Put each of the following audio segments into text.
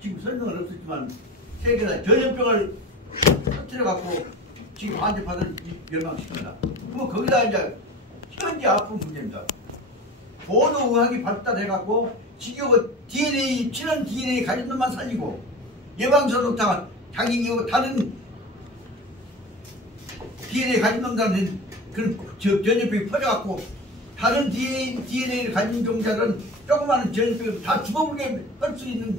지금 설명은 없었지만 세계가 전염병을 터뜨려갖고 지금 환자파들 멸망시킵니다. 그럼 거기다 이제 현재 아픈 문제입니다. 보도의학이 발달해갖고 지겨워 DNA, 친한 DNA 가진 놈만 살리고 예방접종자가 자기 다른 DNA 가진 놈들한테 그런 전염병이 퍼져갖고 다른 DNA를 가진 종자들은 조그마한 전염병을 다 죽어버리게 할 수 있는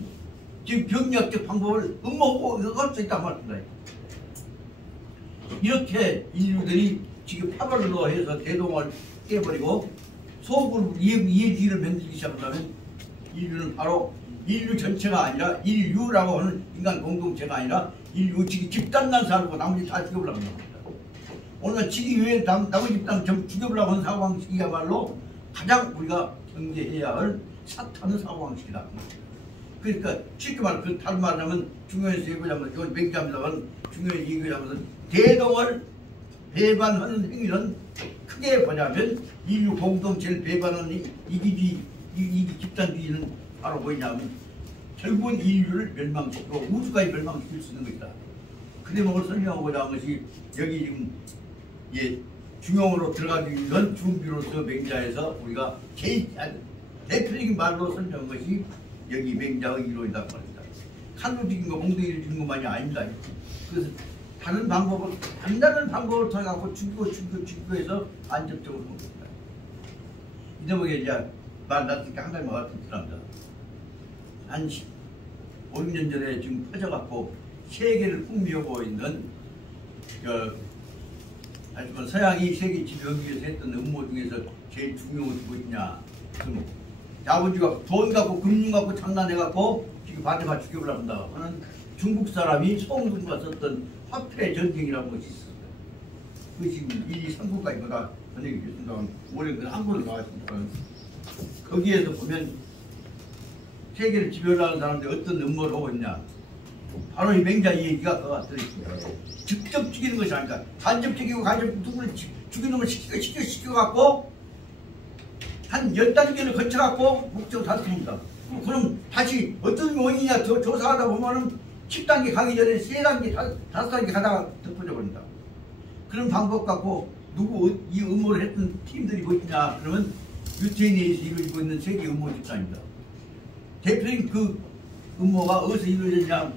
지금 병리학적 방법을 음모하고 할 수 있단 말입니다. 이렇게 인류들이 지금 파벌로 해서 대동을 깨버리고 소그룹 이해지를 만들기 시작한다면 인류는 바로 인류 전체가 아니라 인류라고 하는 인간 공동체가 아니라 인류 집단만 살고 나머지 다 죽여보려고 합니다. 오늘 지기 위해 나머지 집단 전부 죽여보려고 하는 사고방식이야말로 가장 우리가 경계해야 할 사탄의 사고방식이다. 그러니까 쉽게 말하면 그 다른 말하면 중요해서 얘기하자면 이건 맹자입니다만 중요해서 얘기하자면 대동을 배반하는 행위는 크게 보자면 인류 공동체를 배반하는 이 집단주의는 바로 뭐냐면 결국은 인류를 멸망시키고 우주까지 멸망시킬 수 있는 것이다. 그 대목을 설명하고자 한 것이 여기 지금 중용으로 들어가기 위한 준비로서 맹자에서 우리가 제일 대표적인 말로 설명한 것이 여기 맹자의 이론이다 말입니다. 칼로 죽인 거, 몽둥이를 죽인 것만이 아닙니다. 그래서 다른 방법을, 단단한 방법을 통해 갖고 죽이고 해서 안정적으로 먹습니다. 이 대목에 이제 말 났으니까 한 가지 말을 드립니다. 한 5, 6년 전에 지금 퍼져갖고 세계를 풍미하고 있는 하지만 서양이 세계 지배하기 위해서 했던 음모 중에서 제일 중요한 것이 무엇이냐? 아버지가 돈 갖고 금융 갖고 장난해갖고 지금 반대가 죽여보려고 한다 하는 중국 사람이 송군과 썼던 화폐 전쟁이라는 것이 있습니다. 그 지금 1, 2, 3국까지 거다 전쟁이 됐습니다만 올해 그 한국으로 나왔습니다. 거기에서 보면 세계를 지배하려는 사람들이 어떤 음모를 하고 있냐? 바로 이 맹자 이 얘기가 그거 들어있습니다. 직접 죽이는 것이 아니라 간접 죽이고 누구를 죽이는 걸 시켜갖고 한 10단계를 거쳐갖고 목적을 달성합니다. 그럼 다시 어떤 원인이냐 조사하다 보면은 10단계 가기 전에 3단계, 5단계 가다가 덮어져 버린다. 그런 방법 갖고 이 음모를 했던 팀들이 뭐있냐 그러면 유태인에서 이루어지고 있는 세계 음모 집단입니다. 대표적인 그 음모가 어디서 이루어졌냐?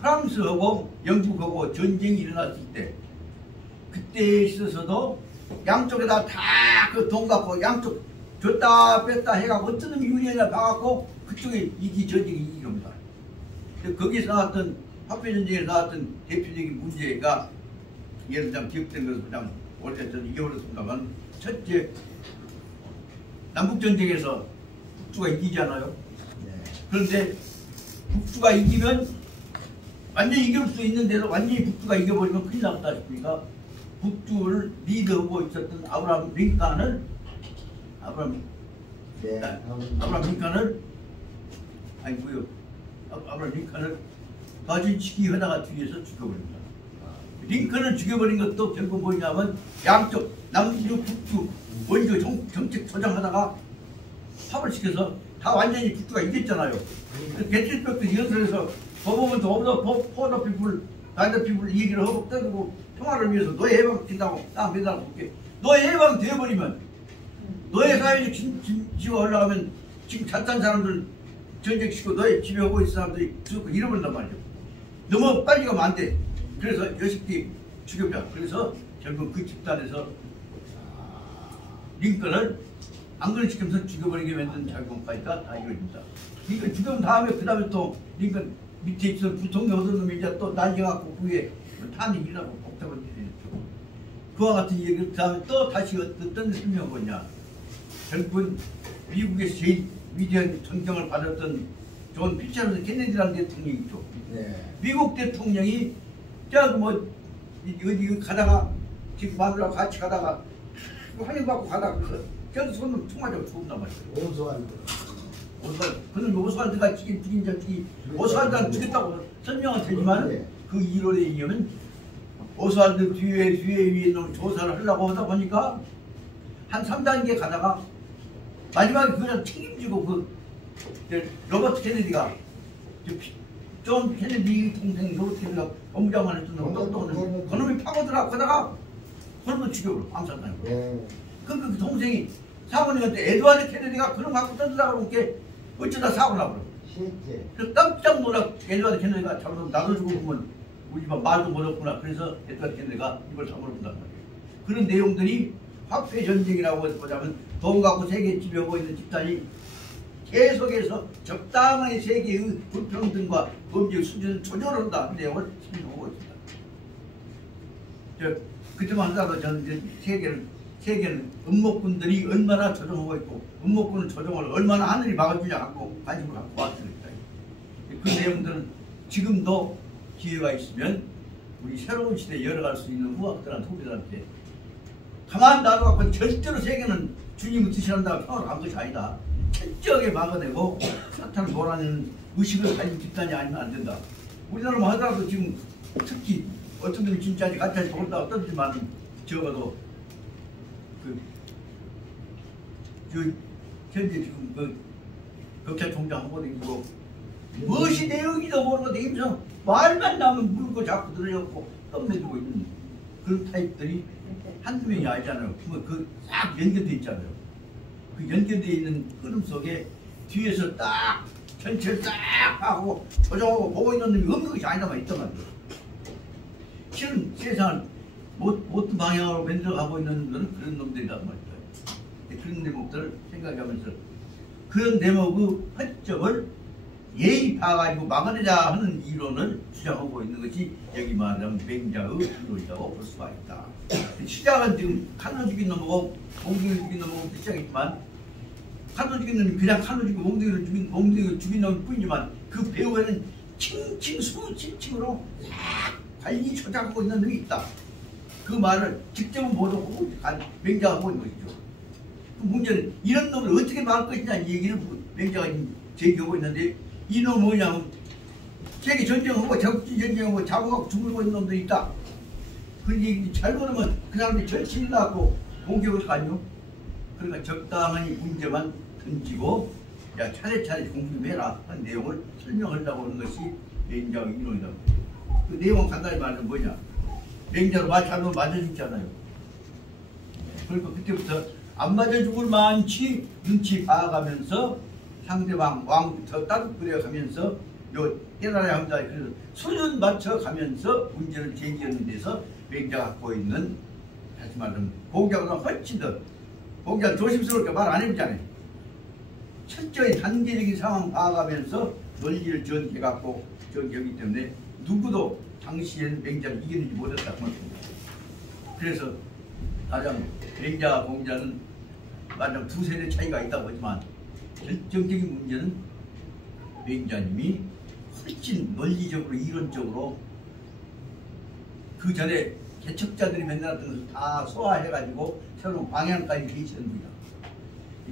프랑스하고 영국하고 전쟁이 일어났을 때 그때에 있어서도 양쪽에다 다 그 돈 갖고 양쪽 줬다 뺐다 해갖고 어떤 놈이 유리하냐 봐갖고 그쪽에 이 전쟁이 이긴 겁니다. 거기서 나왔던 화폐 전쟁에서 나왔던 대표적인 문제가 예를 들면 기억된 것을 그냥 원래 저는 이겨버렸습니다만 첫째 남북전쟁에서 북주가 이기잖아요. 그런데 북주가 이기면 완전히 이길 수 있는데도 완전히 북주가 이겨버리면 큰일 났다 싶으니까 북주를 리드하고 있었던 아브라함 링컨을 가진치기 하다가 뒤에서 죽여버립니다. 링컨을 죽여버린 것도 결국 뭐냐면 양쪽 남주 북주 원조 정책 조장하다가 파벌 시켜서 다 완전히 북주가 이겼잖아요. 개칠벽도 연설해서 법원도 포더 피플, 나이더 피플 얘기를 하고 떠들고 평화를 위해서 노예 해방된다고 딱 매달 볼게. 노예 해방 되어버리면 노예 사회적 진지가 올라가면 지금 잣단 사람들 전쟁시키고 노예 지배하고 있는 사람들이 죽고 잃어버린단 말이에요. 너무 빨리 가면 안 돼. 그래서 여식기 죽여보자. 그래서 결국 그 집단에서 링컨을 안근시키면서 죽여버리게 만든 작용까지가 다 이루어집니다. 링컨 죽여본 다음에 그 다음에 또 링컨 밑에 있던 부통령 얻은 놈이 이제 또 날려갖고 그게 탄핵이라고 복잡한 일이 있죠. 그와 같은 얘기를 그 다음에 또 다시 어떤 설명을 보냐. 결국은 미국에서 제일 위대한 존경을 받았던 존 피처드 케네디라는 대통령이 있죠. 네. 미국 대통령이 어디 가다가 지금 마누라하고 같이 가다가 환영받고 가다가 저기 손을 총맞아서 죽었단 말이에요. 그는 오스왈드가 죽인 적이 오스왈드가 죽였다고 설명은 되지만 그 이론에 의하면 오스왈드 뒤에 위에 있는 조사를 하려고 하다 보니까 한 3단계 가다가 마지막에 그냥 책임지고 그 로버트 케네디가 존 케네디 동생 로스가 본부장만 했던 놈, 그놈이 파고들어 거다가 그놈도 죽여버려 암살당하고. 그 동생이 사모님한테 에드와드 케네디가 그놈 갖고 던지라고 그러니까 어쩌다 사고 나버려. 그래서 깜짝 놀라 에드와드 케네디가 잘못 나도 주고 보면 우리 집안 말도 못했구나. 그래서 에드와드 케네디가 이걸 사모를 본단 말이에요. 그런 내용들이 화폐 전쟁이라고 보자면 돈 갖고 세계 지배하고 있는 집단이 계속해서 적당한 세계의 불평등과 범죄 수준을 조절한다 내용을 설명하고 있습니다. 그때만 하더라도 저는 세계는 음모꾼들이 얼마나 조종하고 있고 음모꾼은 조종을 얼마나 하늘이 막아주냐 갖고 관심을 갖고 왔습니다. 그 내용들은 지금도 기회가 있으면 우리 새로운 시대에 열어갈 수 있는 후학들한테 후배들한테 가만 놔둬갖고 절대로 세계는 주님의 뜻이란다고 평을 한 것이 아니다. 철저하게 막아내고 사탄을 몰아내는 의식을 가진 집단이 아니면 안 된다. 우리나라만 하더라도 지금 특히 어떤 분이 진짜인지 가짜인지 모른다고 떠들지만 적어도 현재 지금 경찰총장 후보 댕기고 무엇이 내용이도 모르고 댕기면서 말만 나오면 물고 자꾸 들어려고 떠매주고 있는 그런 타입들이 한두 명이 아니잖아요. 그 싹 연결되어 있잖아요. 그 연결되어 있는 흐름 속에 뒤에서 딱 전체를 딱 하고 조정하고 보고 있는 놈이 없는 것이 아니다만 있단 말이에요. 실은 세상을 모든 방향으로 만들어가고 있는 놈들은 그런 놈들이란 말이에요. 그런 대목들을 생각하면서 그런 대목의 허점을 예의 봐가지고 막아내자 하는 이론을 주장하고 있는 것이 여기 말하는 맹자의 이론이라고 볼 수가 있다. 시작은 지금 칼로 죽인 놈하고 몽둥이를 죽인 놈하고 시작했지만 칼로 죽인 놈이 그냥 칼로 죽이고 몽둥이를 죽인 놈일 뿐이지만 그 배후에는 수칭으로 관리 조작하고 있는 놈이 있다. 그 말을 직접은 못하고 맹자가 하고 있는 것이죠. 그 문제는 이런 놈을 어떻게 막을 것이냐 이 얘기를 맹자가 제기하고 있는데 이 놈은 뭐냐면 세계 전쟁하고 적진 전쟁하고 자국하고 죽고 있는 놈들이 있다. 그 얘기 잘못하면 그 사람이 절친이 나고 공격을 하죠. 그러니까 적당히 문제만 던지고 야 차례차례 공부해라 하는 내용을 설명하려고 하는 것이 맹자의 이론이다. 그 내용은 간단히 말하면 뭐냐. 맹자로 말 잘못 맞아 죽잖아요. 그러니까 그때부터 안 맞아 죽을 만치 눈치 봐가면서 상대방 왕부터 따뜻거려가면서 요 깨달아야 합니다. 그래서 수준 맞춰가면서 문제를 제기하는 데서 맹자가 갖고 있는 다시 말하면 공자보다 훨씬 더 공자는 조심스럽게 말 안 해보잖아요. 철저히 단계적인 상황 봐가면서 논리를 전개해갖고 전개하기 때문에 누구도 당시엔 맹자를 이기는지 못했다고 말합니다. 그래서 가장 맹자와 공자는 말하자면 두 세대 차이가 있다고 하지만 결정적인 문제는 맹자님이 훨씬 논리적으로 이론적으로 그 전에 개척자들이 맨날 했던 것을 다 소화해가지고 새로운 방향까지 제시하는 분이다.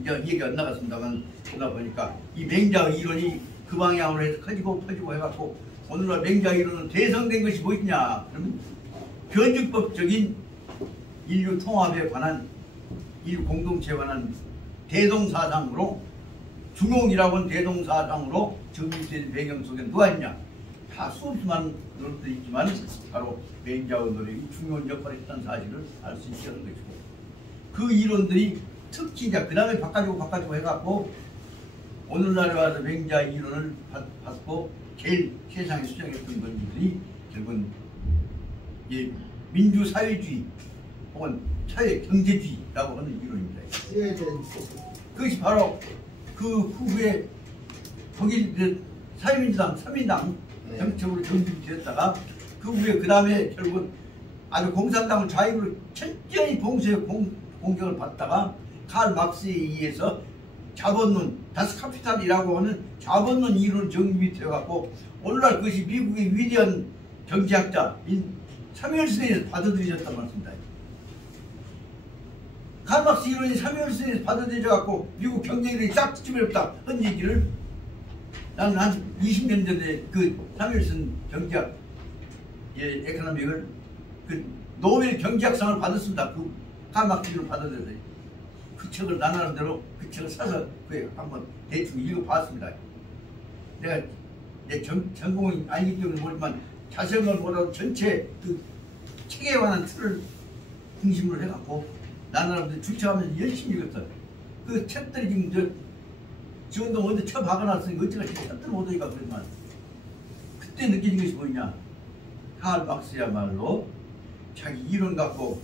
이제 얘기가 안 나갔습니다만 그러다 보니까 이 맹자의 이론이 그 방향으로 해서 커지고 해갖고 오늘날 맹자의 이론은 대성된 것이 무엇이냐 그러면 변증법적인 인류 통합에 관한 인류 공동체에 관한 대동사상으로 중용이라고 하는 대동사상으로 정립된 배경 속에 누가 있냐 다 수없이 많은 노력들이 있지만 바로 맹자의 노력이 중요한 역할을 했다는 사실을 알 수 있게 하는 것이고 그 이론들이 특히 이제 그 다음에 바꿔주고 해갖고 오늘날에 와서 맹자의 이론을 받고 제일 세상에 수정했던 것들이 결국은 민주사회주의 혹은 사회경제주의라고 하는 이론입니다. 그것이 바로 그 후에 독일 사회민주당, 삼인당 정책으로 정립이 되었다가 그 후에 그 다음에 결국은 아주 공산당을 좌익으로 철저히 공격을 받다가 칼 막스에 의해서 자본론, 다스카피탈이라고 하는 자본론 이론 정립이 되어갖고 오늘날 그것이 미국의 위대한 경제학자 사무엘슨에서 받아들여졌단 말씀입니다. 칼 막스 이론이 사무엘슨에서 받아들여져갖고 미국 경제이론이 싹 뒤집어졌다 하는 얘기를 나는 한 20년 전에 그 사무엘슨 경제학 에코노믹을 그 노벨 경제학상을 받았습니다. 그 칼 막스 이론을 받아들여서 그 책을 나나름대로 그 책을 사서 그에 한번 대충 읽어봤습니다. 내가 내 전공이 아니기 때문에 모르지만 자세한 뭐라도 전체 그 체계에 관한 틀을 중심으로 해갖고 나라분들 주최하면서 열심히 읽었어. 그 책들이 지금 지원동 어디 쳐 박아놨으니까 어찌가 책들 못하니까 그러지만 그때 느낀 것이 뭐냐. 칼 막스야말로 자기 이론 갖고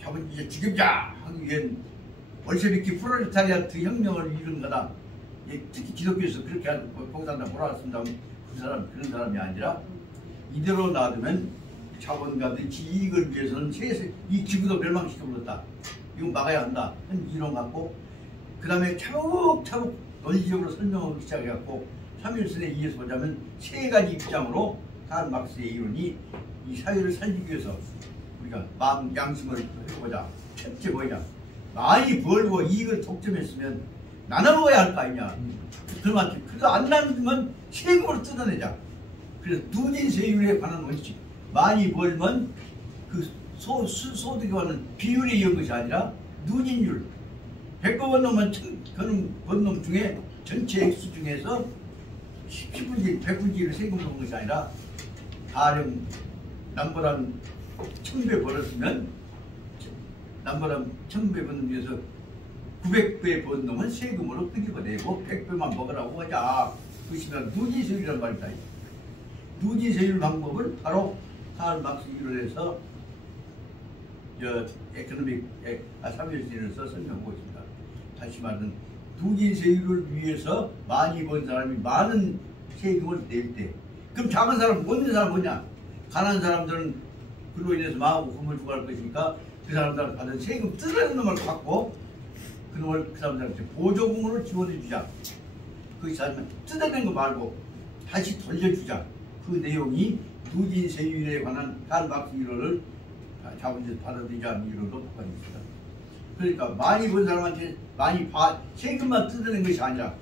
자본 이제 죽여자 하기 위한 월세비키 프롤레타리아트 혁명을 이룬 거다. 특히 기독교에서 그렇게 하는 공산당 몰아왔습니다. 그 사람 그런 사람이 아니라 이대로 놔두면 자본가들의 이익을 위해서는 이 기구도 멸망시켜버렸다. 이거 막아야 한다. 한 이론 갖고 그 다음에 차곡차곡 논리적으로 설명하기 시작해갖고 3.1선에 의해서 보자면 세 가지 입장으로 칼 막스의 이론이 이 사회를 살리기 위해서 우리가 마음 양심을 해보자. 첫째 뭐냐. 많이 벌고 이익을 독점했으면 나눠먹어야 할 거 아니냐. 그러면 그거 안 나누면 세금으로 뜯어내자. 그래서 누진세율에 관한 원칙. 많이 벌면 그 소득에 관한 비율에 의한 것이 아니라 누진율. 100번 번 놈은 번 놈 중에 전체 액수 중에서 10분지 100분지를 세금을 넣은 것이 아니라 가령 남보란 1000배 벌었으면 남보란 1000배 버는 중에서 900배 번 놈은 세금으로 끄집어내고 100배만 먹으라고 하자. 그것이 누진세율이란 말이다. 누진세율 방법을 바로 칼 막스 이론에서 에코노믹 3.1선에서 설명하고 있습니다. 다시 말하면 누진세율을 위해서 많이 번 사람이 많은 세금을 낼 때 그럼 작은 사람 못 낸 사람 뭐냐? 가난한 사람들은 그로 인해서 망하고 금을 주고 할 것이니까 그 사람들 받은 세금 뜯어내는 놈을 갖고 그 놈을 그 사람들한테 보조금으로 지원해 주자. 그 사람은 뜯어낸 거 말고 다시 돌려주자. 그 내용이 누진세율에 관한 칼 막스 이론을 자본주의 받아들이자는 이론으로 바꿔줍니다. 그러니까 많이 번 사람한테 세금만 뜯어낸 것이 아니라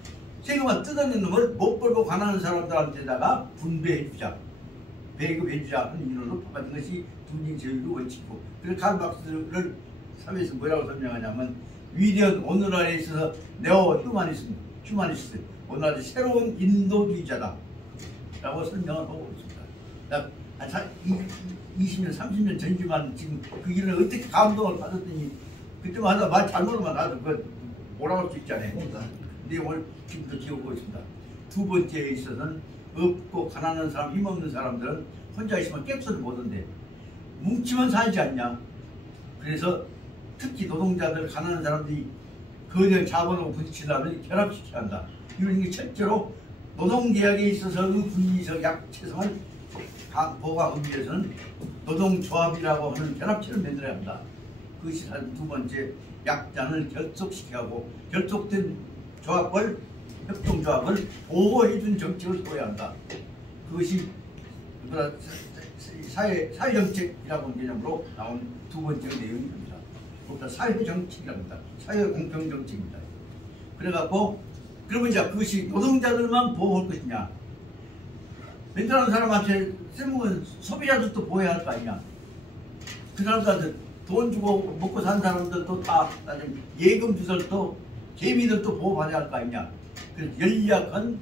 세금만 뜯어낸 놈을 못 벌고 가난한 사람들한테다가 분배해 주자. 배급해 주자 하는 이론으로 바꿔준 것이 누진세율의 원칙이고 그래서 칼 막스를 사회에서 뭐라고 설명하냐면 위대한 오늘날에 있어서 네오 휴마니스트 오늘날의 새로운 인도주의자다 라고 설명을 하고 있습니다. 한 20년 30년 전지만 지금 그 일을 어떻게 감동을 받았더니 그때마다 말 잘못하면 나도 그 뭐라고 할 수 있잖아요. 근데 오늘 지금도 기억하고 있습니다. 두 번째에 있어서는 없고 가난한 사람 힘없는 사람들은 혼자 있으면 깹소리 못한대. 뭉치면 살지 않냐. 그래서 특히 노동자들 가난한 사람들이 거대한 자본하고 부딪히려면 결합시켜야 한다. 이런 게 첫째로 노동계약에 있어서 그 분리적 약체성을 보호하기 위해서는 노동조합이라고 하는 결합체를 만들어야 한다. 그것이 두 번째 약자를 결속시켜하고 결속된 조합을 협동조합을 보호해준 정책을 세워야 한다. 그것이 사회정책이라고 하는 개념으로 나온 두 번째 내용입니다. 그것보다 사회정책이라고 합니다. 사회공평정책입니다. 그래갖고 그러면 이제 그것이 노동자들만 보호할 것이냐. 멘탈한 사람한테 쓸모는 소비자들도 보호해야 할 거 아니냐. 그 사람들한테 돈 주고 먹고 산 사람들도 다 예금 주설도 개미들도 보호받아야 할 거 아니냐. 그래서 연약한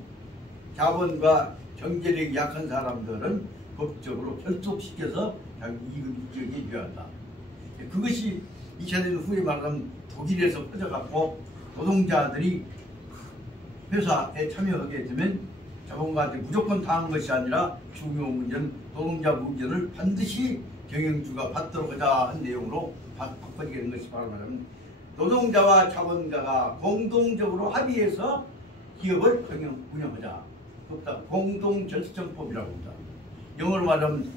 자본과 경제력이 약한 사람들은 법적으로 결속시켜서 자기 이익을 이기게 해줘야 한다. 그것이 2차 대전 후에 말하면 독일에서 퍼져갖고 노동자들이 회사에 참여하게 되면 자본가한테 무조건 당한 것이 아니라 중요 문제는 노동자 의견을 반드시 경영주가 받도록 하자 한 내용으로 바꿔지게 된 것이 바로 말하면 노동자와 자본가가 공동적으로 합의해서 기업을 운영하자. 그것보다 공동절정법이라고 합니다. 영어로 말하면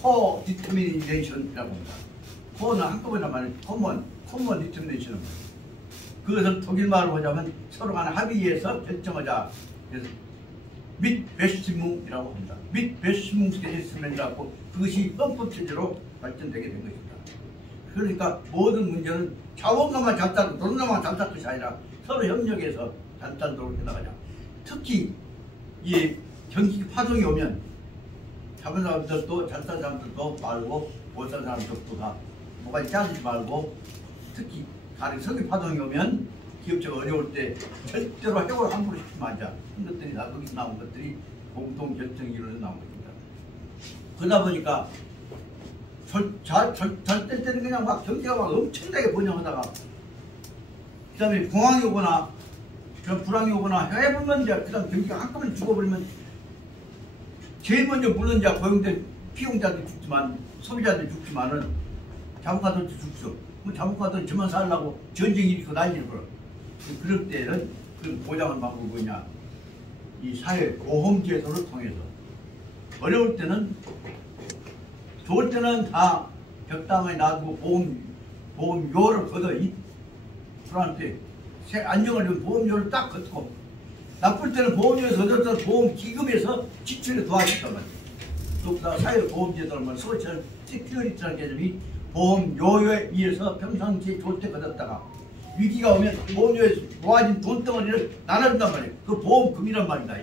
co-determination이라고 합니다. co는 한꺼번에 말하면 common determination. 그것을 독일말로 보자면 서로 간에 합의해서 결정하자. 그래서 mitbestimmung이라고 합니다. mitbestimmungsgesetz이라고 그것이 헌법체제로 발전되게 된 것입니다. 그러니까 모든 문제는 자본가만 잘 따르고 노동자만 잘 따를 것이 아니라 서로 협력해서 잘 따르도록 해나가자. 특히 이 경기 파동이 오면 잡은 사람들도 잘 따른 사람들도 말고 못 따른 사람들도 다 뭐가 짜르지 말고 특히 가령 석유 파동이 오면 기업체가 어려울 때 절대로 해고를 함부로 시키면 안 돼. 한 것들이 거기서 나온 것들이 공동 결정기로 나온 겁니다. 그러다 보니까 잘될 때는 그냥 막 경제가 막 엄청나게 번영하다가 그 다음에 공황이 오거나 불황이 오거나 해보면 이제 그 다음 경기가 한꺼번에 죽어버리면 제일 먼저 물론 이제 고용된 피용자들이 죽지만 소비자들이 죽지만은 자본가들도 죽죠. 뭐 자본가들은 저만 살려고 전쟁이 일으키고 난리를 벌어. 그럴 때는 그 보장을 방법이 뭐냐, 이 사회 보험제도를 통해서 어려울 때는 좋을 때는 다 적당하게 놔두고 보험료를 걷어 불안한테 안정을 주면 보험료를 딱 걷고 나쁠 때는 보험료에서 얻어서 보험기금에서 지출에 도와준단 말이에요. 또 사회 보험제도를 말이에요. 소셜 시큐리티라는 개념이 보험료에 의해서 평상시에 좋을 때 걷었다가 위기가 오면 보험료에서 모아진 돈덩어리를 나눠준단 말이에요. 그 보험금이란 말이다.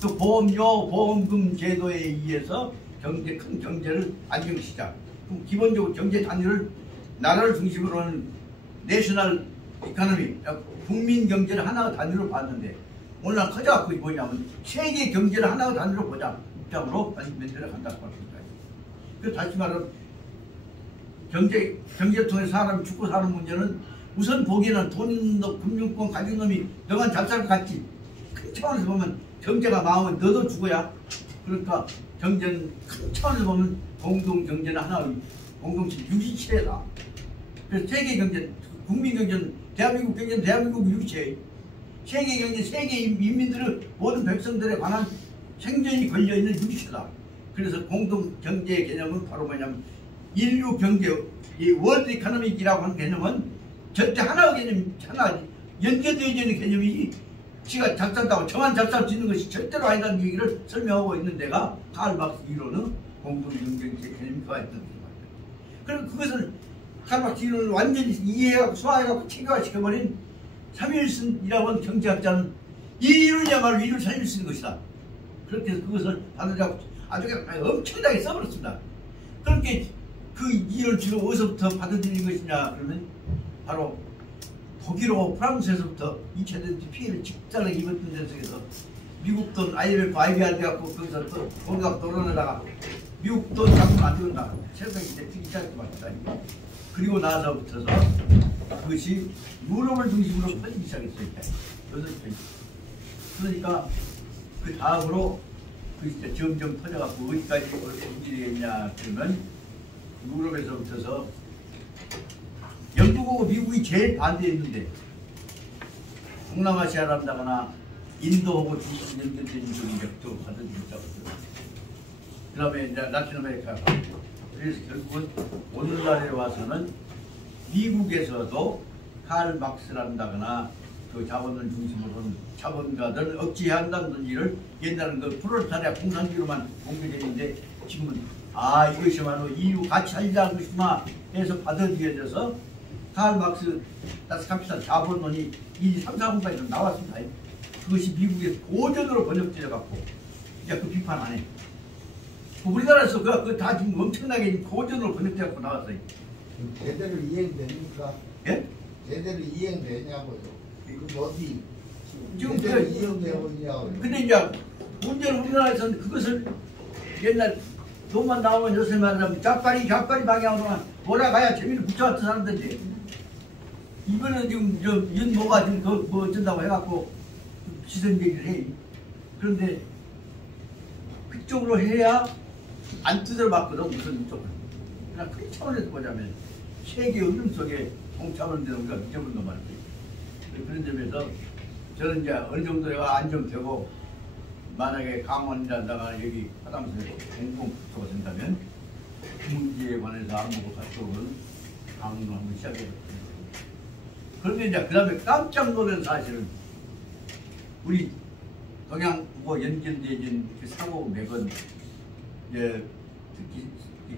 그 보험료, 보험금 제도에 의해서 큰 경제를 안정시작. 그럼 기본적으로 경제 단위를 나라를 중심으로 하는 내셔널 이코노미, 국민 경제를 하나의 단위로 봤는데 오늘 커져갖고 뭐냐면 세계 경제를 하나의 단위로 보자 입장으로 다시 면제를 한다고 합니다. 그래서 다시 말하면 경제를 통해 사람이 죽고 사는 문제는 우선 보기에는 돈, 금융권 가진 놈이 너만 잘 살 것 같지. 큰 차원에서 보면 경제가 망하면 너도 죽어야. 그러니까 경제는 큰 차원에서 보면 공동 경제는 하나의 공동체 유기체다. 그래서 세계 경제, 국민 경제는 대한민국 경제는 대한민국 유기체. 세계 경제, 세계 인민들의 모든 백성들에 관한 생존이 걸려 있는 유기체다. 그래서 공동 경제의 개념은 바로 뭐냐면 인류 경제, 이 월드 이코노믹이라고 하는 개념은 절대 하나의 개념, 하나 연계되어 있는 개념이지 지가 잘 산다고 저만 잘 살 수 있는 것이 절대로 아니라는 얘기를 설명하고 있는 데가 칼 막스 이론은 공동경제 개념이 들어있던 겁니다. 그럼 그것을 칼 막스 이론을 완전히 이해하고 소화해갖고 체계화시켜버린 삼일슨이라고 하는 경제학자는 이 이론이야말로 인류를 살릴 수 있는 것이다. 그렇게 해서 그것을 받으려고 아주 엄청나게 써버렸습니다. 그렇게 그 이론을 지금 어디서부터 받아들인 것이냐 그러면 바로 독일하고 프랑스에서부터 2차 대전 피해를 직접하게 입었던 데서 미국 돈 IMF, IBR 돼갖고 거기서 또 돈 갖고 돌아내다가 미국 돈 잡으면 안 된다. 세상이 이제 특이 시작했던 겁니다. 그리고 나서부터서 그것이 유럽을 중심으로 퍼지기 시작했어요. 그러니까 그 다음으로 그 이제 점점 퍼져갖고 어디까지 움직이게 되겠냐 그러면 유럽에서부터서 영국하고 미국이 제일 반대했는데 동남아시아를 한다거나 인도하고 중국 연결된 쪽이 적극적으로 받아들였다고 그 다음에 이제 라틴 아메리카가 그래서 결국은 오늘날에 와서는 미국에서도 칼 막스를 한다거나 그 자본을 중심으로 한 자본가들을 억제한다는 일을 옛날에는 그 프롤레타리아 공산주의로만 공개되는데 지금은 이것이야말로 EU 같이 하자는 것이구나 해서 받아들여져서 칼 막스 다스 카피탈 자본론이 1, 2, 3, 4분까지 나왔습니다. 그것이 미국의 고전으로 번역되어 갖고 이제 그 비판 안 해. 우리나라에서 그 다 지금 엄청나게 고전으로 번역되어 갖고 나왔어요. 제대로 이행됩니까? 예? 제대로 이행되냐고요. 그 어디 지금 제대로 이행되고 있냐고요. 근데 이제 문제는 우리나라에서는 그것을 옛날 돈만 나오면 요새 말하자면 자빨이 방향으로만 몰아가야 재미를 붙여왔던 사람들인데 이거는 지금 윤모가 지금 뭐 어쩐다고 해갖고 시선 얘기를 해. 그런데 그쪽으로 해야 안 두드려 맞거든 무슨 쪽은. 그냥 큰 차원에서 보자면 세계 흐름 속에 동참하는 데는 우리가 잊어버린단 말이지. 그런 점에서 저는 이제 어느 정도가 안정되고 만약에 강원이라다가 여기 화담선에 공공국토가 된다면 그 문제에 관해서 안보고 가쪽은 강론을 한번 시작해봤습니다. 그런데 이제 그 다음에 깜짝 놀란 사실은 우리 동양 뭐 연결되어진 그 사고 맥은 이제 특히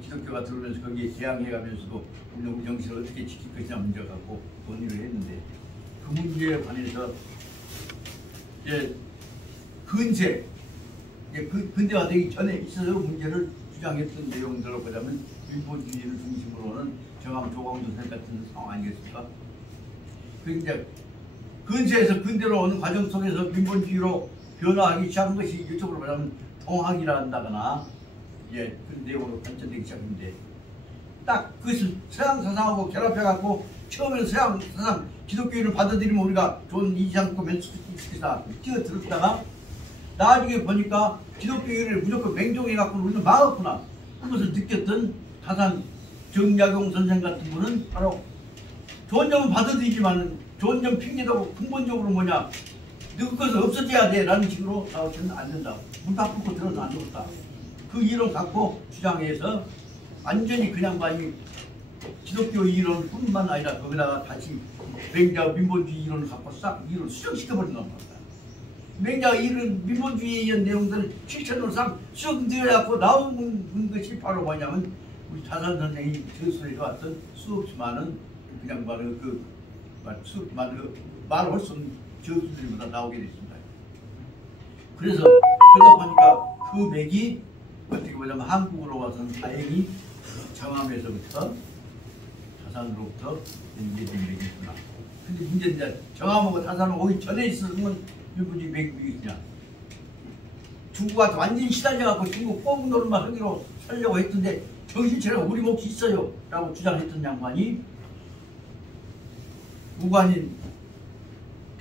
기독교가 들어오면서 거기에 대항해가면서도 우리 정신을 어떻게 지킬 것이냐 문제 갖고 논의를 했는데 그 문제에 관해서 이제 근세 근대화 되기 전에 있어서 문제를 주장했던 내용들을 보자면 일본주의를 중심으로는 정황 조광조선 같은 상황 아니겠습니까? 그 이제 근세에서 근대로 오는 과정 속에서 민본주의로 변화하기 시작한 것이 이쪽으로 말하면 동학이라 한다거나 예, 그런 내용으로 발전되기 시작했는데 딱 그것을 서양 사상하고 결합해갖고 처음에는 서양 사상 기독교인을 받아들이면 우리가 좋은 이상급 멘트다 뛰어들었다가 나중에 보니까 기독교인을 무조건 맹종해갖고 우리는 망했구나. 그것을 느꼈던 다산 정약용 선생 같은 분은 바로 좋은 점은 받아들이지만 좋은 점 핑계대고 근본적으로 뭐냐 너 그것은 없어져야 돼 라는 식으로 나오지는 안 된다. 문 닫고 들어서 안 좋다. 그 이론 갖고 주장해서 완전히 그냥 많이 기독교 이론뿐만 아니라 거기다가 다시 맹자 민본주의 이론을 갖고 싹 이론을 수정시켜버린단 말이야. 맹자 이론 민본주의에 의한 내용들을 실천으로 싹 수정되어갖고 나온 것이 바로 뭐냐면 우리 다산 선생이 저술에 해왔던 수없이 많은 그냥 바로 수없이 많은 말을 할 수 없는 저술들보다 나오게 됐습니다. 그래서 그러다 보니까 그 맥이 어떻게 보자면 한국으로 와서는 다행히 정암에서부터 다산으로부터 연계된 맥이구나. 근데 문제는 이제 정암하고 다산은 오기 전에 있었으면 일본이 맥이냐. 중국한테 완전히 시달려갖고 중국 뽕 노릇만 하기로 살려고 했던데 정신차려 우리 몫이 있어요 라고 주장했던 양반이 무관인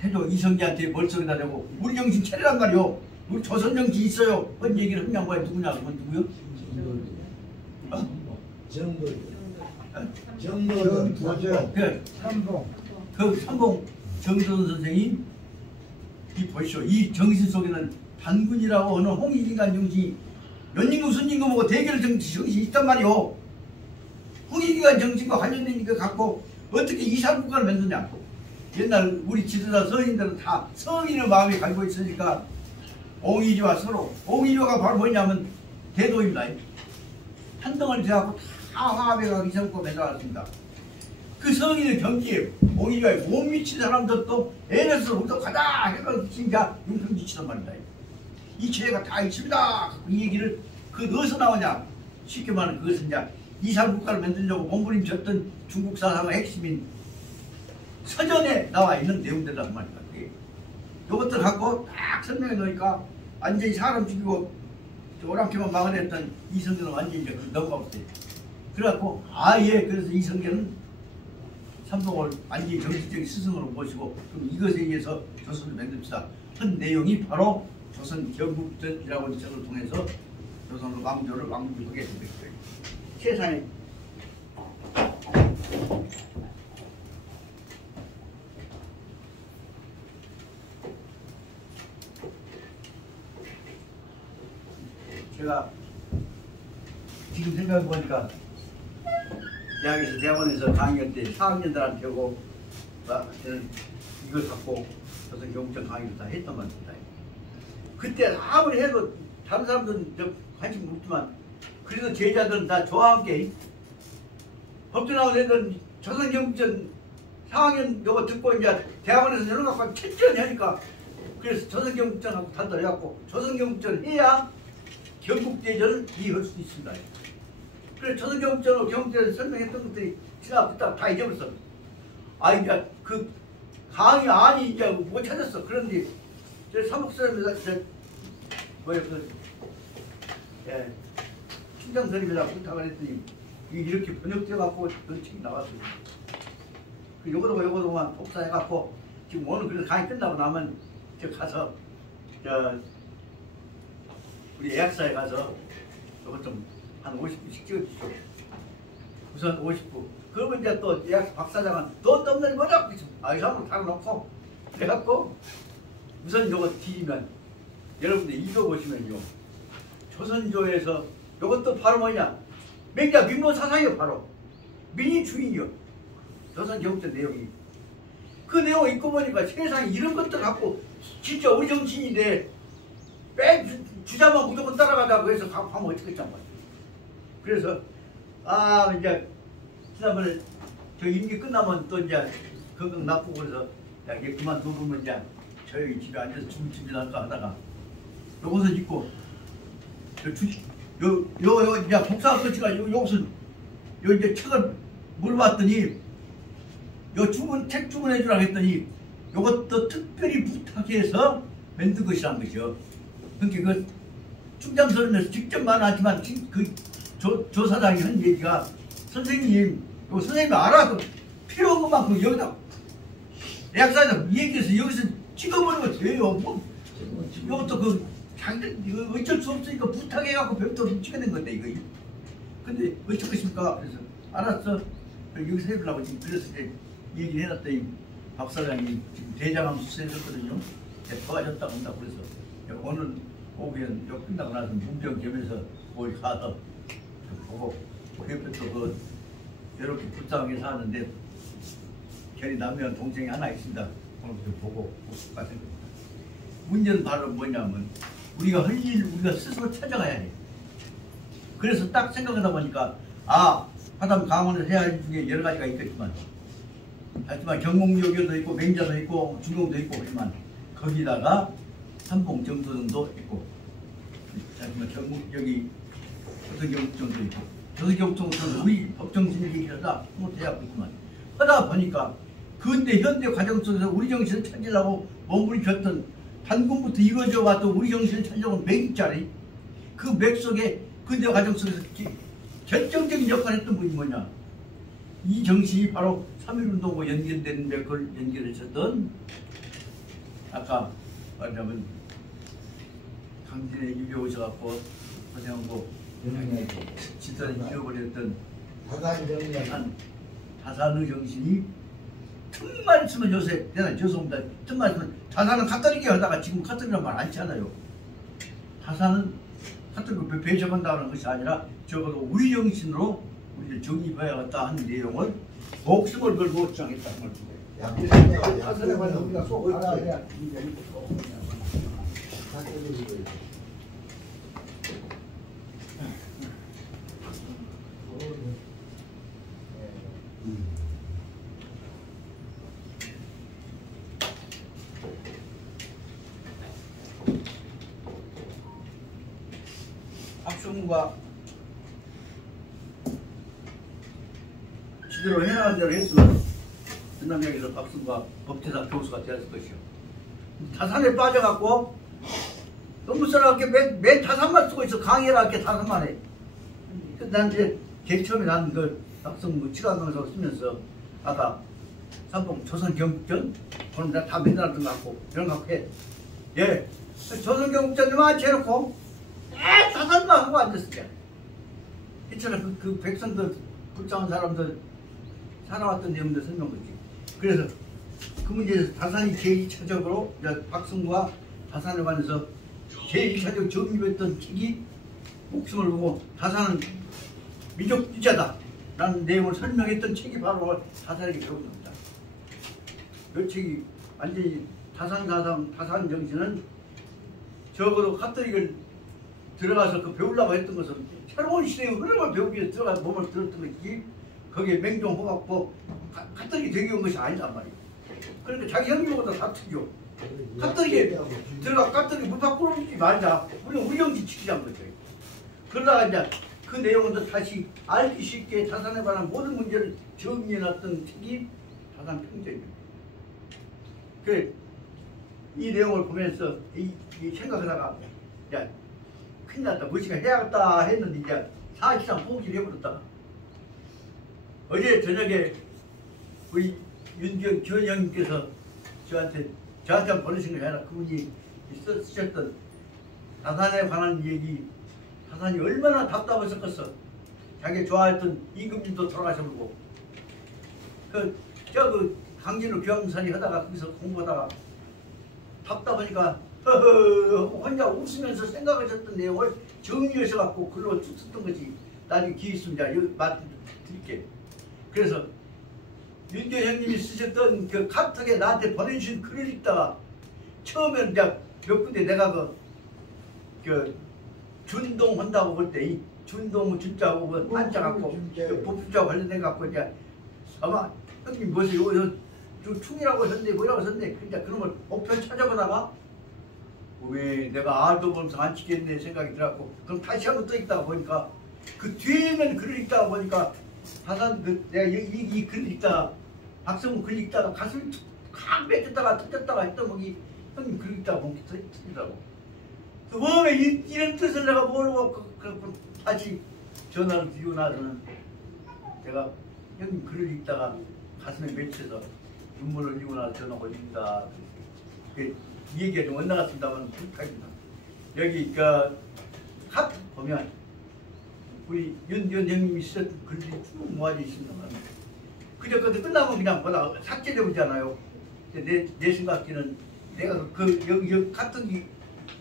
태조 이성계한테 멀쩡히다 대고 우리 정신 차리란 말이요. 우리 조선 정신 있어요. 그런 얘기를 한 양반이 누구냐? 그건 누구요? 정도전 그 삼봉 정도전 선생이 이 보시오. 이 정신 속에는 단군이라고 하는 홍익인간 정신이 연임금 순임금하고 대결 정신이 있단 말이오. 홍익인간 정신과 관련된 거 갖고 어떻게 이산국가를 만드냐. 옛날 우리 지도자 서인들은 다 성인의 마음이 갈고 있으니까 옹이지와 서로 옹이지가 바로 뭐냐면 대도입니다. 한 덩어리 돼갖고 다 화합해가고 이산국가 만들어왔습니다. 그 성인의 경지에 옹이지가 못 미친 사람들도 에너스로부터 가자 해가지고 진짜 용평지치단 말입니다. 이 체제가 다 있습니다. 이 얘기를 그 어디서 나오냐. 쉽게 말하면 그것은 이제 이산국가를 만들려고 몸부림쳤던 중국 사상의 핵심인 서전에 나와 있는 내용들이란 말입니다. 이것들 갖고 딱 설명해 놓으니까 완전히 사람 죽이고 오랑캐만 막아냈던 이성계는 완전히 이제 넘어가고 있어요. 그래갖고 아예 그래서 이성계는 삼봉을 완전히 정신적인 스승으로 모시고 그럼 이것에 의해서 조선을 만듭시다 한 내용이 바로 조선 경국전이라고 하는 책을 통해서 조선으로 왕조를 왕조하게 된 거예요. 세상에 제가 지금 생각해보니까 대학원에서 강의할 때 4학년들한테 오고 이걸 갖고 조선 경국전 강의를 다 했단 말입니다. 그때 아무리 해도 다른 사람들은 관심 없지만 그래도 제자들은 다 저와 함께 법대 나온 애들은 조선 경국전 4학년 요거 듣고 이제 대학원에서 이런 거 갖고 천천히 하니까 그래서 조선 경국전하고 단절해갖고 조선 경국전 해야 경국대전을 이해할 수 있습니다. 그래서 조선 경국전하고 경국대전 설명했던 것들이 지나갔다 다 잊어버렸어. 아 이제 그 강의 안이 이제 못 찾았어. 그런데 저 사목사님이다 뭐야 예, 친정선임이라 부탁을 했더니 이렇게 번역돼갖고 그런 책이 나왔어요. 그 요거도만 복사해갖고 지금 오늘 그래서 강의 끝나고 나면 저 가서 우리 예약사에 가서 요것 좀 한 50분씩 찍어주죠. 우선 50분. 그러면 이제 또 예약사 박사장은 돈 없는 거죠? 아, 이 사람을 달아놓고 그래갖고 우선 요거 뒤지면 여러분들 이거 보시면요. 조선조에서 요것도 바로 뭐냐? 맹자 민본 사상이요. 바로 민의주의요. 조선 경국전 내용이. 그 내용 읽고 보니까 세상에 이런 것들 갖고 진짜 우리 정신인데 뺑 주자만 무조건 따라가자고 해서 가면 어떻겠단 말이야. 그래서 이제 지난번에 저 임기 끝나면 또 이제 건강 나쁘고 그래서 야 이제 그만 누우면 이제 저희 집에 앉아서 죽을 준비할까 하다가 요것을 입고 요 이제 복사가 끝이가 요것을 요 이제 책을 물어봤더니 요 책 주문해 주라고 했더니 요것도 특별히 부탁해서 만든 것이란 것이요. 그러니까 그 충장서름에서 직접 말하지만 그 조사장이 한 얘기가 선생님, 선생님이 알아서 필요 없는 만큼 여기다 약사에다 얘기해서 여기서 찍어버리면 돼요. 뭐 이것도 그 이거 어쩔 수 없으니까 부탁해갖고 별도로 찍어낸 건데 이거. 근데 어쩔 것입니까? 그래서 알았어. 여기서 해보려고 지금 그래서 이제 얘기를 해놨더니 박사장이 지금 대장암 수술했었거든요. 도와줬다고 한다고 그래서 오늘 오후엔 요 끝나고 나서 문병 겸해서 거기 가서 보고 그 옆에 또 그 이렇게 불쌍하게 사는데 결이 남면 동생이 하나 있습니다. 오늘 좀 보고 가는 겁니다. 문제는 바로 뭐냐면 우리가 할 일 우리가 스스로 찾아가야 해. 그래서 딱 생각하다 보니까 하다면 강원에서 해야 할 일 중에 여러 가지가 있겠지만 하지만 경북여교도 있고 맹자도 있고 중공도 있고 하지만 거기다가 삼봉정도전도 있고 하지만 경북 여기 조선교육청도 있고 조선교육청은 우리 법정신을 얘기하다 대하고 있지만 하다 보니까 근대 현대 과정 속에서 우리 정신을 찾으려고 몸부림쳤던 단군부터 이루어져 왔던 우리 정신을 찾으려고 맥자리 그 맥 속에 근대 과정 속에서 결정적인 역할을 했던 분이 뭐냐 이 정신이 바로 3.1운동과 연결되는 맥을 연결해줬던 아까 말하자면 강진에 유교 오셔갖고 고생하고 지선을 잃어버렸던 다산의 정신이 틈만 있으면 요새 내가 죄송합니다. 틈만 있으면 다산은 카톨릭이 하다가 지금 카톨릭이란 말 안 치잖아요. 다산은 카톨릭을 배척한다는 것이 아니라 적어도 우리 정신으로 우리를 정립해야겠다 하는 내용을 목숨을 걸고 주장했다는 걸 다산에 관해서 우리가 꼭 알아야 박승우가 지대로 해나간 대로 했으면 전남역에서 박승우가 법대사 교수가 되었을 것이요. 다산에 빠져갖고 너무 써라게 맨 다산만 쓰고 있어. 강의를 할게 다산만 해. 난 이제 제일 처음에 난 그 박승우 치과강사 쓰면서 아까 삼봉 조선경국전 그럼 내가 다 맨날 갖고 이런 거 갖고 해. 예. 조선경국전만 해놓고 다산만 하고 앉았으니까. 있잖아 그 백성들 불쌍한 사람들 살아왔던 내용들 설명하지. 그래서 그 문제에서 다산이 제2차적으로 박승우와 다산에 관해서 제1차적 정립했던 책이 목숨을 보고 다산은 민족 주자다 라는 내용을 설명했던 책이 바로 다산에게 배운 겁니다. 이 책이 완전히 다산 정신은 적어도 카톨릭을 들어가서 그 배우려고 했던 것은 새로운 시대의 흐름을 배우기 위해서 들어가서 몸을 들었던 것이지 거기에 맹종호갖고 카톨릭이 되기 온 것이 아니란 말이에요. 그러니까 자기 형님보다 다 틀려. 카톨릭에 들어가 카톨릭 물 밖으로 오지 말자. 우리는 우리 정신 지키자는 거죠. 그러다가 이제 그 내용을 다시 알기 쉽게 다산에 관한 모든 문제를 정리해놨던 책이 다산 평전입니다. 이 내용을 보면서 이 생각하다가 야 큰일 났다. 무엇인가 해야겠다 했는데 이제 사실상 포기를 해버렸다가 어제 저녁에 우리 윤경 교장님께서 저한테 보내신 게 아니라 그분이 쓰셨던 다산에 관한 얘기 다산이 얼마나 답답했었겠어. 자기 좋아했던 임금님도 돌아가셔버리고 그 강진우 교황살이 하다가 거기서 공부하다가 답답하니까 혼자 웃으면서 생각하셨던 내용을 정리하셔갖고 글로 쭉 썼던 것이 나중에 기회 있습니다. 여기 말씀드릴게요. 그래서 윤교 형님이 쓰셨던 그 카톡에 나한테 보내주신 글을 읽다가 처음에는 이제 몇 군데 내가 그 준동한다고 볼 때 이 준동은 준자고 한자갖고 법주자 관련돼갖고 이제 아마 형님 무엇이 좀 충이라고 하셨는데 뭐라고 하셨는데 그러니까 그런 걸 목표 찾아보다가 왜 내가 알도 보면서 안 찍겠네 생각이 들었고 그럼 다시 한번 또 읽다가 보니까 그 뒤에는 글을 읽다가 보니까 다산 내가 이 글을 읽다가 박성우 글 읽다가 가슴이 칵 맺혔다가 터졌다가 했던 거기 형님 그러다 보니까 틀리더라고. 왜 이런 뜻을 내가 모르고 그래서 다시 전화를 드리고 나서는 제가 형님 글을 읽다가 가슴에 맺혀서 눈물을 흘리고 나서 전화 올립니다. 이 얘기가 좀 엇나갔습니다만 그렇게까지는 여기 각 보면 우리 윤 형님이 쓰셨던 글들이 쭉 모아져 있습니다만 그저 끝나면 그냥 보다 삭제되잖아요. 내 생각에는 내가 여기 같은 게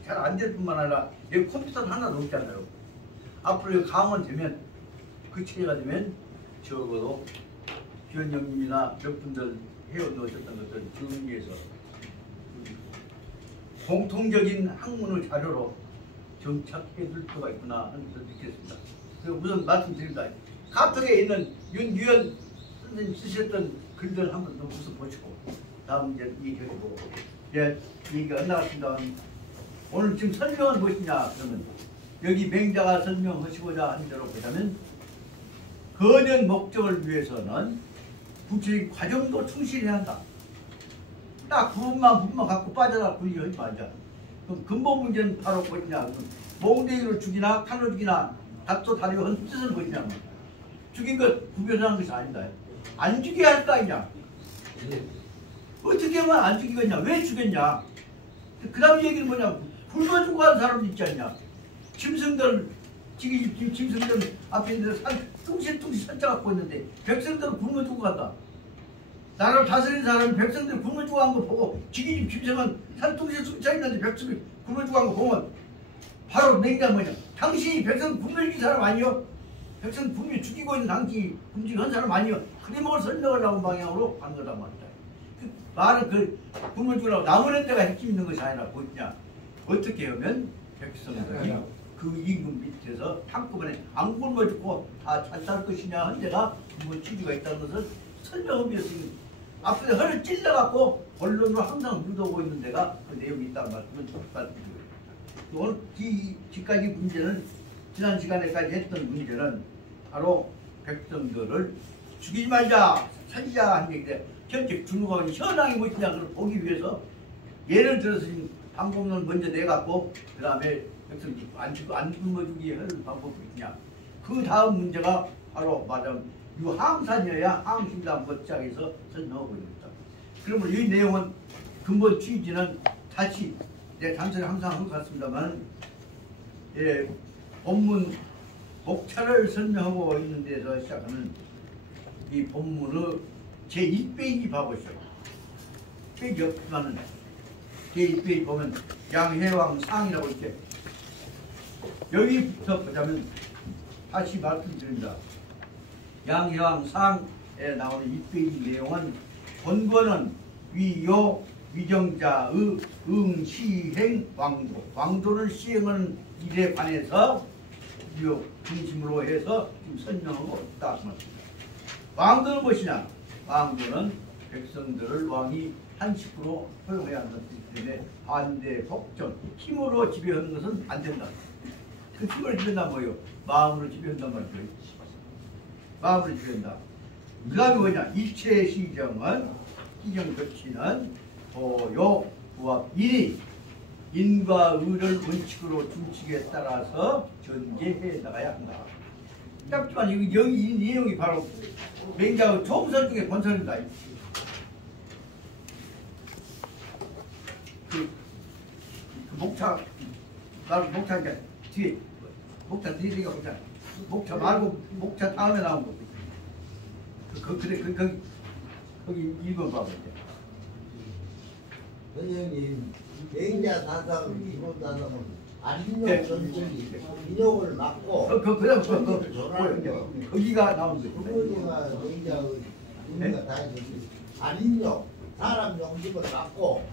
잘 안 될 뿐만 아니라 여기 컴퓨터는 하나도 없잖아요. 앞으로 강원 되면 그 체제가 되면 적어도 기현 형님이나 몇 분들 해오셨던 것들 정리해서 공통적인 학문의 자료로 정착해 둘 필요가 있구나 하는 것을 느꼈습니다. 그래서 우선 말씀드립니다. 카톡에 있는 윤유현 선생님 쓰셨던 글들 한번 더 우선 보시고 다음 이제 얘기해보고 얘기가 안 나왔습니다만 오늘 지금 설명은 무엇이냐 그러면 여기 맹자가 설명하시고자 한 대로 보자면 거년 목적을 위해서는 구체적인 과정도 충실해야 한다. 딱 부분만 갖고 빠져라 구리하지 말자. 그럼 근본 문제는 바로 뭐냐? 몽둥이로 죽이나 칼로 죽이나 닭도 다리고 한 뜻은 뭐냐? 죽인 것 구별하는 것이 아니다. 안 죽여야 할 거 아니냐? 어떻게 하면 안 죽이겠냐? 왜 죽였냐? 그 다음 얘기는 뭐냐? 굶어 죽고 하는 사람도 있지 않냐? 짐승들 짐승들 앞에 있는 뚱실뚱실 설정갖고 있는데 백성들은 굶어 죽고 간다. 나라를 다스리는 사람이 백성들이 굶어 죽고 간 거 보고 지기 짐승은 산뚱실 숨차 있는데 백성이 굶어 죽고 간 거 보면 바로 맹자 뭐냐? 당신이 백성 굶어 죽인 사람 아니요? 백성 굶어 죽이고 있는 당신이 굶직한 사람 아니요? 그림을 설명을 나온 방향으로 간 거란 말이다. 그 말은 굶어 죽으라고 나무는 데가 핵심 있는 것이 아니라 뭐냐? 어떻게 하면 백성들이 그 임금 밑에서 한꺼번에 안 굶어 죽고 다 잘 살 것이냐 한 데가 뭐 취지가 있다는 것을 설명하기 위해서 앞에 허를 찔러갖고 언론으로 항상 묻어오고 있는 데가 그 내용이 있다는 말씀을 말씀드리고 오늘 지금까지 문제는 지난 시간에까지 했던 문제는 바로 백성들을 죽이지 말자 살리자 하는 얘기인데 현재 중국하고 현황이 무엇이냐 그걸 보기 위해서 예를 들어서 지금 방법론을 먼저 내갖고 그 다음에 백성들 안 굶어주기 하는 방법이 있냐 그 다음 문제가 바로 말하자면 유항산이어야 항심당 시작해서 설명하고 있습니다. 그러면 이 내용은 근본 취지는 다시 단순히 항상 한 것 같습니다만 본문 목차를 설명하고 있는 데서 시작하는 이 본문의 제1페이지 봐보시죠. 페이지 없지만은 제1페이지 보면 양해왕 상이라고 이렇게 여기부터 보자면 다시 말씀드립니다. 양해왕 상에 나오는 2페이지 내용은 본권은 위요 위정자의 응시행 왕도 왕도를 시행하는 일에 관해서 요 중심으로 해서 지금 설명하고 있다 말씀입니다. 왕도는 무엇이냐? 왕도는 백성들을 왕이 한식으로 허용해야 한다는 뜻이기 때문에 반대 복종 힘으로 지배하는 것은 안 된다. 그 힘을 지배한다 뭐예요? 마음으로 지배한단 말이죠. 마음으로 지배한다. 그 다음에 뭐냐? 일체 시정은 시정 조치는 도요 부합 일이 인과 의를 원칙으로 준칙에 따라서 전개해 나가야 한다. 짧지만 여기 이 내용이 바로 맹자의 총설 중에 본설입니다. 그 목차 말고 목차 이제 뒤에 목차 뒤에가 보자. 목차 말고 목차 다음에 나온 거. 거기 1번 봐봐 이제. 선생님, 맹자 사상, 기본 사상은 안인용 전쟁이 인용을 막고 거기가 나온 거예요. 부모님과 맹자의 의미가 다 있었지. 안인용, 사람 용심을 막고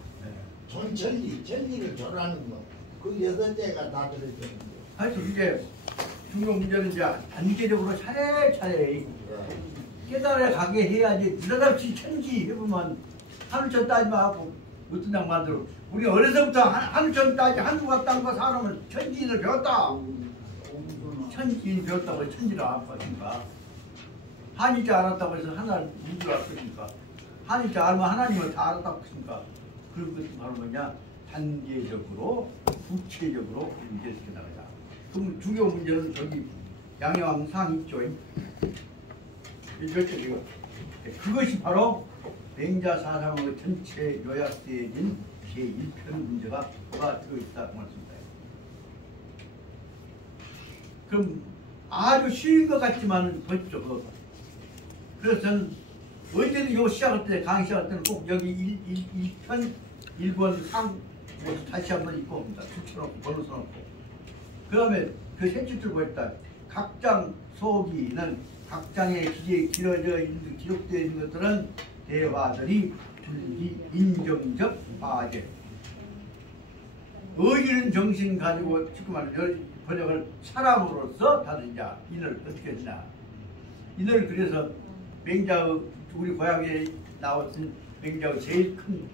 전리를 절하는 거. 그 6개가 다 들어있었는데. 하여튼 이제 중요 문제는 이제 단계적으로 차례차례 깨달아 가게 해야지 느닷없이 천지 해보면 하늘천 따지마 하고 어떤 양 만들어 우리 어려서부터 하늘천 따지 한국과 땅과 사람은 천지인을 배웠다. 천지인 배웠다고 천지를 안 봤으니까 한이지 알았다고 해서 하나를 누구를 알 것입니까? 한이지 알면 하나님을 다 알았다고 했으니까 그런 것이 바로 뭐냐 단계적으로 구체적으로 문제시켜 나가자. 그럼 중요 문제는 저기 양양상 있죠. 이거 그것이 바로 맹자 사상의 전체 요약되어진 제1편 문제가 뭐가 들어있다고 말씀드립니다. 그럼 아주 쉬운 것 같지만 보십시오. 그거. 그래서 저는 언제든 이거 시작할 때, 강의 시작할 때는 꼭 여기 1편 1권 상 다시 한번 읽고 옵니다. 붙여놓고 번호 써놓고. 그 다음에 그 셋째 보였다. 각장 소기는 각장에 길어져 있는 기록되어 있는 것들은 대화들이 인정적 화제. 의기는 정신 가지고 지금 말하는 번역을 사람으로서 다루자. 이를 어떻게 했나. 이를 그래서 맹자의 우리 고향에 나왔던 맹자의 제일 큰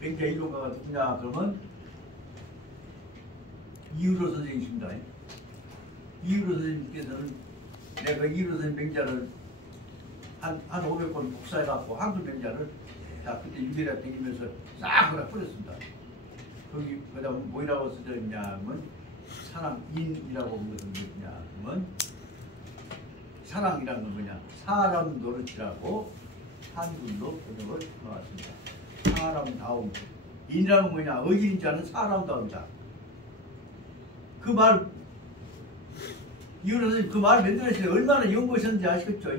맹자 이론가가 누구냐 그러면 이유로 선생님이십니다. 이유로 선생님께서는 내가 이유로 선생님 맹자를 한 500권 복사해갖고 한글 맹자를 다 그때 유대라 다니면서 싹 그다 뿌렸습니다. 거기 그다음 뭐라고 써져 있냐면 사랑인이라고 한 것은 뭐냐 하면 사랑이라는 건 뭐냐 사람 노릇이라고 한글로 번역을 해왔습니다. 사람다움. 인이라는 뭐냐 의인인 자는 사람다움이다. 그 말 이유로 그 말 만들었을 때 얼마나 연구하셨는지 아시겠죠?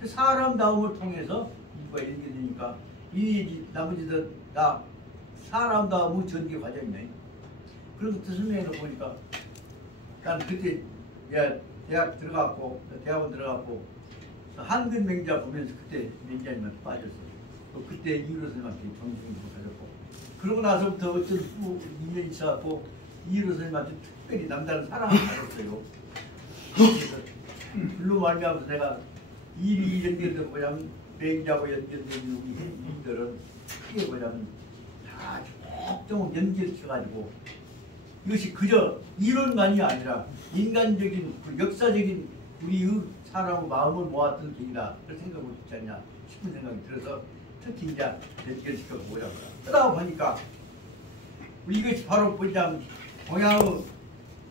그 사람다움을 통해서 이거가 연결되니까 이 나머지들 다 사람다움의 전개 과정이네. 그런 뜻을 설명해 보니까 난 그때 대학 들어갔고 대학원 들어갔고 한글 맹자 보면서 그때 맹자님한테 빠졌어. 또 그때 이유로 선생님한테 정신도 가졌고 그러고 나서부터 어떤 2년 있어갖고 이유로 선생님한테 특별히 남다른 사랑을 받았어요. 그래서 글로 말미암아서 내가 일이 연결되고 뭐냐면 맹자하고 연결되는 우리 일들은 크게 뭐냐면 다 조금 연결시켜가지고 이것이 그저 이론만이 아니라 인간적인 역사적인 우리의 사람의 마음을 모았던 길이다. 그런 생각을 듣지 않냐 싶은 생각이 들어서 특히 이제 연결시켜 보자고요. 그러다 보니까 이것이 바로 뭐냐면 동양의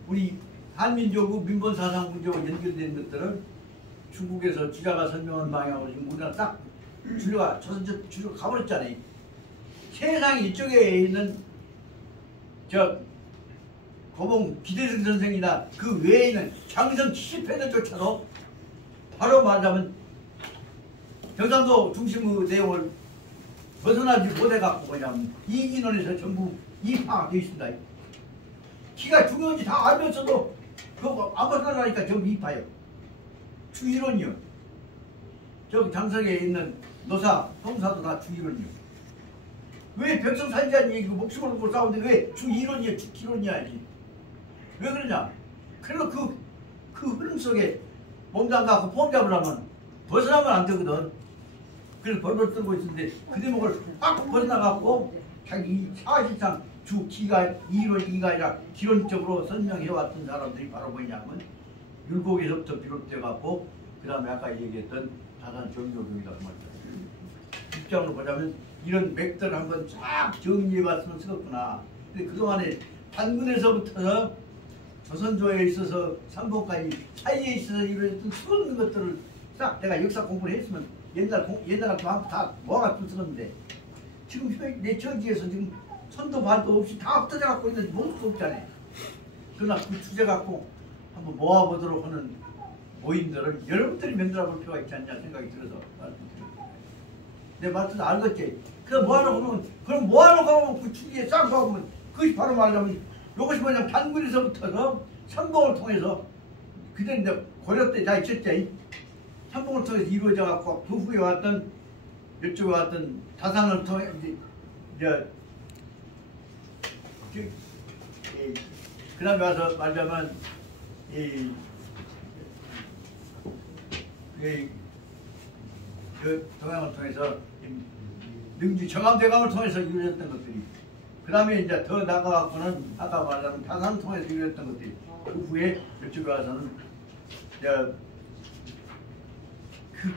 우리 한민족의 민본사상 문제와 연결된 것들을 중국에서 주자가 설명한 방향으로 지금 우리나라 딱 주류가 주류가 가버렸잖아요. 세상 이쪽에 있는 저 고봉 기대승 선생이나 그 외에는 장성 70회들조차도 바로 말하자면 경상도 중심의 내용을 벗어나지 못해갖고 그냥 이인원에서 전부 이파가 되어 있습니다. 키가 중요한지 다 알면서도 그거 안 벗어나니까 전부 이파예요. 주이론이요. 저기 장성에 있는 노사, 형사도 다 주이론이요. 왜 백성 살자는 얘기고 목숨을 놓고 싸우는데 왜 주이론이야, 주기론이야. 왜 그러냐? 그래서 그 흐름 속에 몸담 갖고 폼 잡으려면 벗어나면 안 되거든. 그래서 벌벌 떨고 있는데 그 대목을 딱 벗어나갖고 자기 사실상 주기가 이론 이가 아니라 기론적으로 설명해왔던 사람들이 바로 뭐냐면 율곡에서부터 비롯돼갖고 그 다음에 아까 얘기했던 다산 정교교이다 그 말이야. 입장으로 보자면 이런 맥들을 한번 쫙 정리해봤으면 쓰겠구나. 근데 그동안에 단군에서부터 조선조에 있어서 삼복까지 사이에 있어서 이런 수없는 것들을 싹 내가 역사 공부를 했으면 옛날 같으면 다 모아가지고 쓰는데 지금 내 처지에서 지금 선도 발도 없이 다 흩어져 갖고 있는데 모을 수 없잖아요. 그러나 그 주제 갖고 한번 모아보도록 하는 모임들을 여러분들이 만들어 볼 필요가 있지 않냐 생각이 들어서 말씀드립니다. 내 말씀 알겠지? 그럼 뭐하러 그러면 그럼 뭐하러 가면 그 주기에 싹 가면 그것이 바로 말하자면 이것이 뭐냐면 단군에서부터 선봉을 통해서 그때 이제 고려 때 다 있었지. 선봉을 통해서 이루어져 갖고 그 후에 왔던 이쪽에 왔던 다산을 통해 이제 그 다음에 와서 말하자면 그 동양을 통해서 능지 정암대강을 통해서 이루어졌던 것들이 그 다음에 이제 더 나가갖고는 아까 말하자면 다산을 통해서 이루어졌던 것들이 그 후에 이쪽에 와서는 이제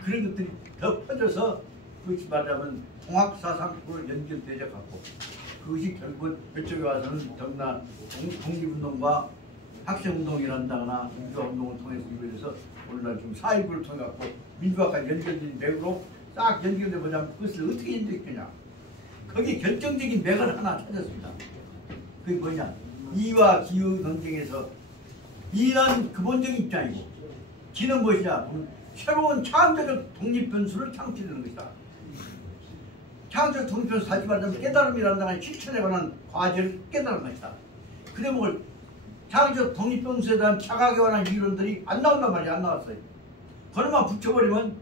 그런 것들이 더 퍼져서 그것이 말하자면 통합사상으로 연결되어 갖고 그것이 결국은 그쪽에 와서는 더구나 독립운동과 학생운동이란다거나 민주화운동을 통해서 이루어져서 오늘날 지금 4.19를 통해 갖고 민주화까지 연결된 맥으로 딱 연결돼 보자면 그것을 어떻게 연결했겠냐. 거기에 결정적인 맥을 하나 찾았습니다. 그게 뭐냐. 이와 기후 경쟁에서 이는 근본적인 입장이고 기는 무엇이냐. 새로운 창조적 독립 변수를 창출하는 것이다. 창조적 독립 변수 다시 말하자면 깨달음이란다는 실천에 관한 과제를 깨달은 것이다. 그 대목을 창조적 독립 변수에 대한 자각에 관한 이론들이 안 나온단 말이야. 안 나왔어요. 그것만 붙여버리면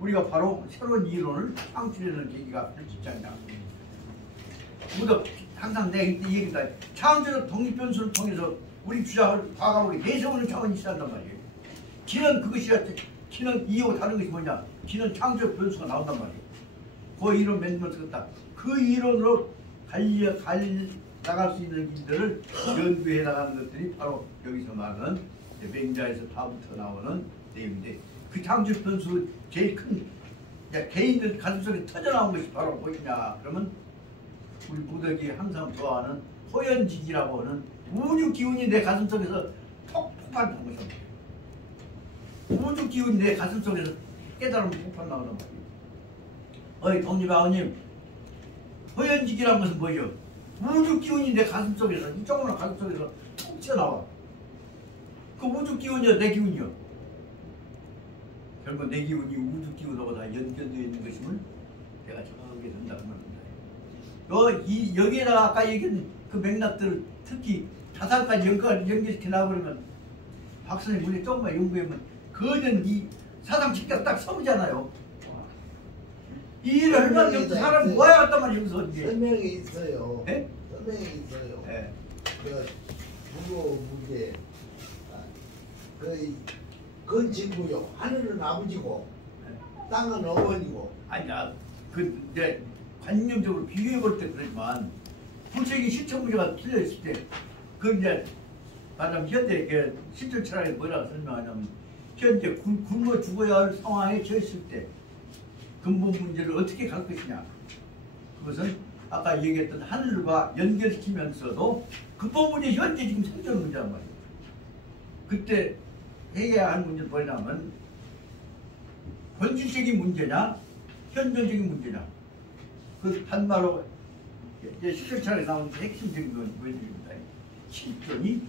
우리가 바로 새로운 이론을 창출하는 계기가 될 수 있지 않냐. 우리가 항상 내가 이 얘기다. 창조적 독립 변수를 통해서 우리 주장을 과감하게 내세우는 차원이 있어야 한단 말이에요. 기는 그것이야. 기는 이하고 다른 것이 뭐냐. 기는 창조적 변수가 나온단 말이에요. 그 이론 만들면 쓰겠다. 그 이론으로 나갈 수 있는 길들을 연구해 나가는 것들이 바로 여기서 말하는 맹자에서 다부터 나오는 내용인데 그 창조적 변수 제일 큰 개인들 가슴속에 터져나온 것이 바로 뭐냐. 그러면 우리 무덕이 항상 좋아하는 호연지기라고 하는 우주 기운이 내 가슴속에서 폭발하는 것입니다. 우주 기운이 내 가슴속에서 깨달음이 폭발나오는 거예요. 어이 독립아버님, 호연지기라는 것은 뭐죠? 우주 기운이 내 가슴속에서, 이 조그마한 가슴속에서 툭 튀어나와. 그 우주 기운이요, 내 기운이요. 결국 내 기운이 우주 기운하고 다 연결되어 있는 것임을 내가 정확하게 된다고 말합니다. 여기에다가 아까 얘기한 그 맥락들을 특히 자살까지 연결시켜 나가버리면 박사님 우리 조금만 연구하면 그는 이 사상 직격 딱 서보잖아요. 이 일을 얼마나 사람 모아야 갔단 말이에요. 여기서 설명이 있어요. 네? 설명이 있어요. 네. 그 부모 문제, 그건 친구요. 하늘은 아버지고 땅은 어머니고. 아니야. 그 이제 관념적으로 비교해 볼 때 그러지만 불세기 실천 문제가 틀려 있을 때 그 이제 말하자면 현대 그 실천 철학에 뭐라고 설명하냐면 현재 굶어 죽어야 할 상황에 처했을 때 근본 문제를 어떻게 갈 것이냐. 그것은 아까 얘기했던 하늘과 연결시키면서도 근본 문제 현재 지금 생존 문제란 말이에요. 그때 해결해야 할 문제는 뭐냐면 본질적인 문제냐 현존적인 문제냐. 그 한마로 실천철학에 나오는 핵심적인 건 뭐입니까? 실존이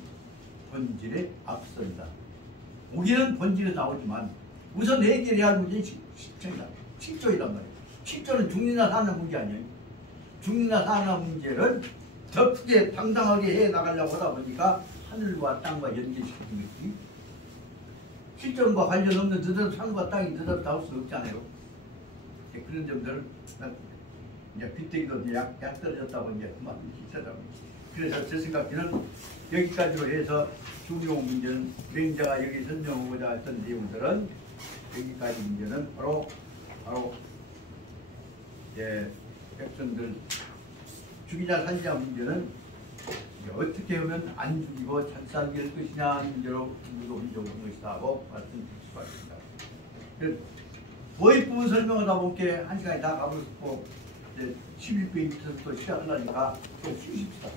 본질에 앞선다. 우리는 본질에 나오지만 우선 해결해야 할 문제는 실존이다. 실존이란 말이에요. 실존은 중리나 사나 문제 아니에요. 중리나 사나 문제를 더 크게 당당하게 해 나가려고 하다 보니까 하늘과 땅과 연결시키는 것이 실존과 관련 없는 느닷없이 하늘과 땅이 느닷없이 나올 수 없잖아요. 그런 점들을 이제 빗대기도 약 떨어졌다고 이제 그만 비슷하다고. 그래서 제 생각에는 여기까지로 해서 중요 문제는 맹자가 여기 설명하고자 했던 내용들은 여기까지 문제는 바로 백성들 죽이자 살자 문제는 어떻게 하면 안 죽이고 잘 살게 할 것이냐 문제로 운동을 한 것이다 하고 말씀드릴 수가 있습니다. 도입 부분 설명하다 보니까 한 시간이 다 가버렸고 11페이지부터 시작하려니까 좀 쉬십시다.